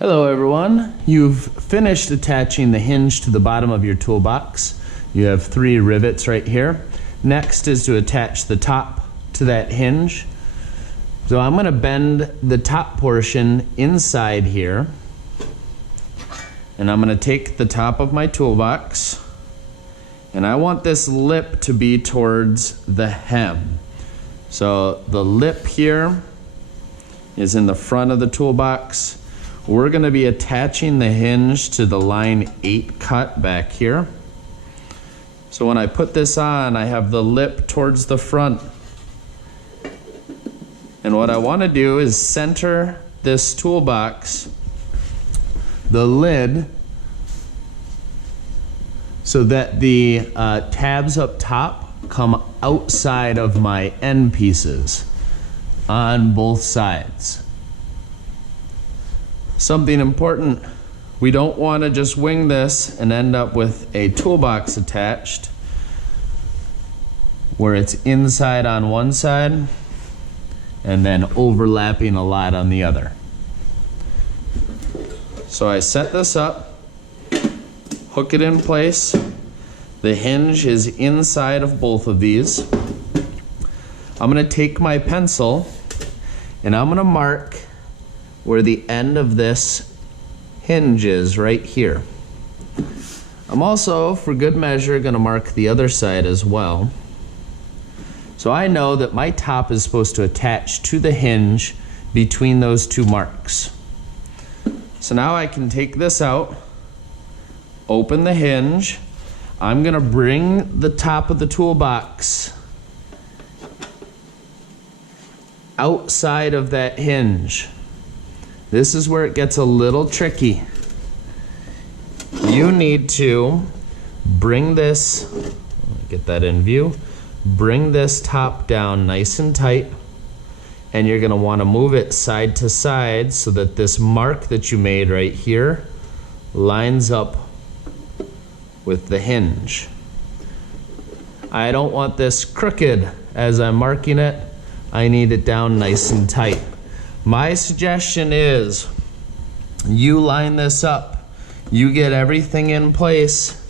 Hello everyone, you've finished attaching the hinge to the bottom of your toolbox. You have 3 rivets right here. Next is to attach the top to that hinge. So I'm going to bend the top portion inside here, and I'm going to take the top of my toolbox, and I want this lip to be towards the hem. So the lip here is in the front of the toolbox. We're going to be attaching the hinge to the line 8 cut back here. So when I put this on, I have the lip towards the front. And what I want to do is center this toolbox, the lid, so that the tabs up top come outside of my end pieces on both sides. Something important, we don't want to just wing this and end up with a toolbox attached where it's inside on one side and then overlapping a lot on the other. So I set this up, hook it in place. The hinge is inside of both of these. I'm going to take my pencil and I'm going to mark where the end of this hinge is right here. I'm also, for good measure, going to mark the other side as well. So I know that my top is supposed to attach to the hinge between those 2 marks. So now I can take this out, open the hinge. I'm going to bring the top of the toolbox outside of that hinge. This is where it gets a little tricky. You need to bring this, get that in view, bring this top down nice and tight, and you're going to want to move it side to side so that this mark that you made right here lines up with the hinge. I don't want this crooked as I'm marking it. I need it down nice and tight. My suggestion is you line this up, you get everything in place,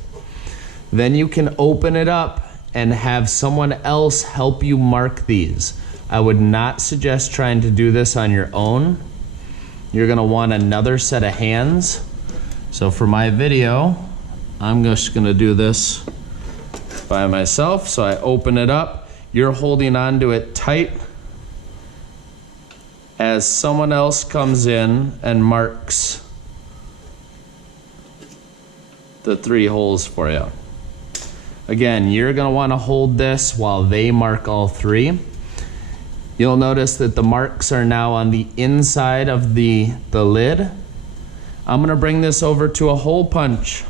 then you can open it up and have someone else help you mark these. I would not suggest trying to do this on your own. You're going to want another set of hands. So for my video, I'm just going to do this by myself. So I open it up, you're holding on to it tight as someone else comes in and marks the 3 holes for you. Again, you're going to want to hold this while they mark all 3. You'll notice that the marks are now on the inside of the lid. I'm going to bring this over to a hole punch.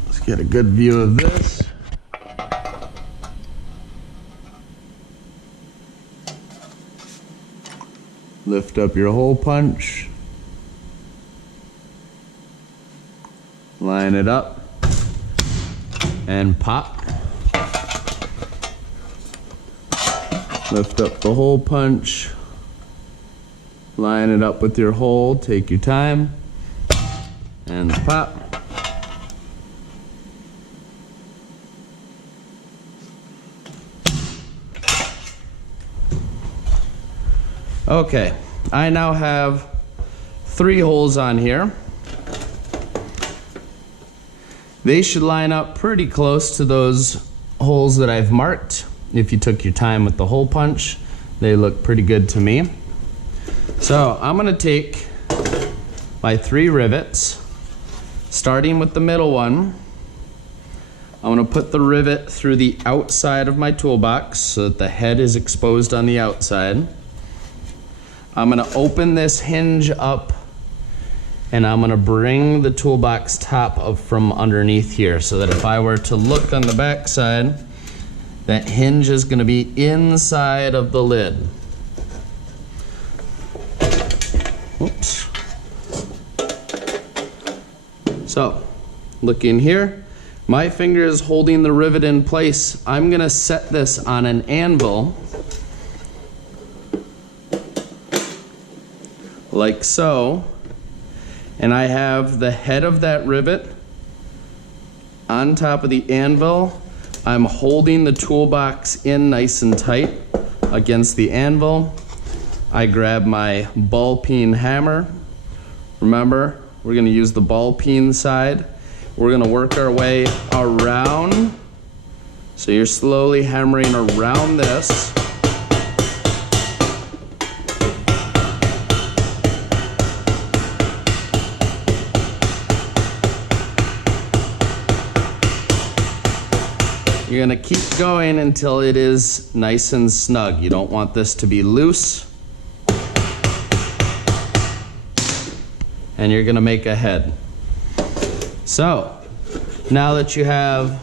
Let's get a good view of this. Lift up your hole punch, line it up, and pop. Lift up the hole punch, line it up with your hole, take your time, and pop. Okay, I now have 3 holes on here. They should line up pretty close to those holes that I've marked. If you took your time with the hole punch, they look pretty good to me. So I'm going to take my 3 rivets, starting with the middle one. I'm going to put the rivet through the outside of my toolbox so that the head is exposed on the outside. I'm going to open this hinge up, and I'm going to bring the toolbox top up from underneath here so that if I were to look on the back side, that hinge is going to be inside of the lid. Oops. So, look in here. My finger is holding the rivet in place. I'm going to set this on an anvil like so. And I have the head of that rivet on top of the anvil. I'm holding the toolbox in nice and tight against the anvil. I grab my ball peen hammer. Remember, we're gonna use the ball peen side. We're gonna work our way around. So you're slowly hammering around this. You're gonna keep going until it is nice and snug. You don't want this to be loose. And you're gonna make a head. So, now that you have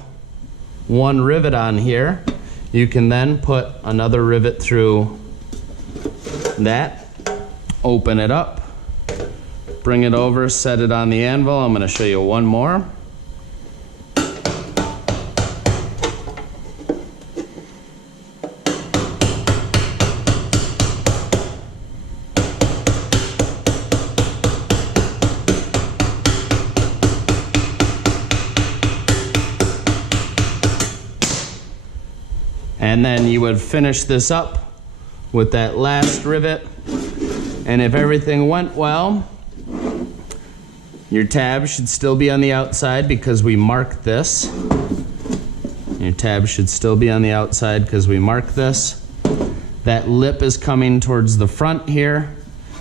one rivet on here, you can then put another rivet through that, open it up, bring it over, set it on the anvil. I'm gonna show you one more. And then you would finish this up with that last rivet. And if everything went well, your tab should still be on the outside because we marked this. Your tab should still be on the outside because we marked this. That lip is coming towards the front here,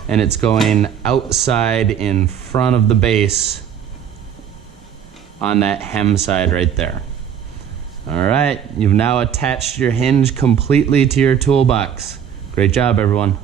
and it's going outside in front of the base on that hem side right there. All right, you've now attached your hinge completely to your toolbox. Great job, everyone.